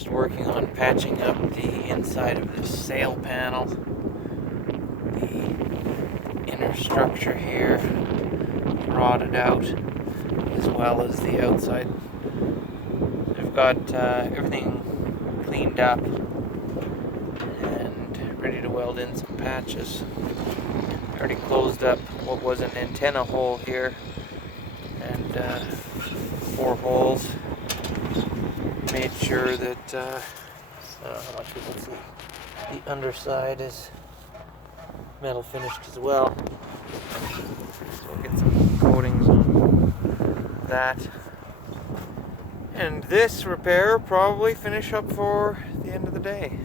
Just working on patching up the inside of this sail panel, the inner structure here rotted out, as well as the outside. I've got everything cleaned up and ready to weld in some patches. I already closed up what was an antenna hole here, and 4 holes. Made sure that, I don't know how much you can see, the underside is metal finished as well. So we'll get some coatings on that. And this repair will probably finish up for the end of the day.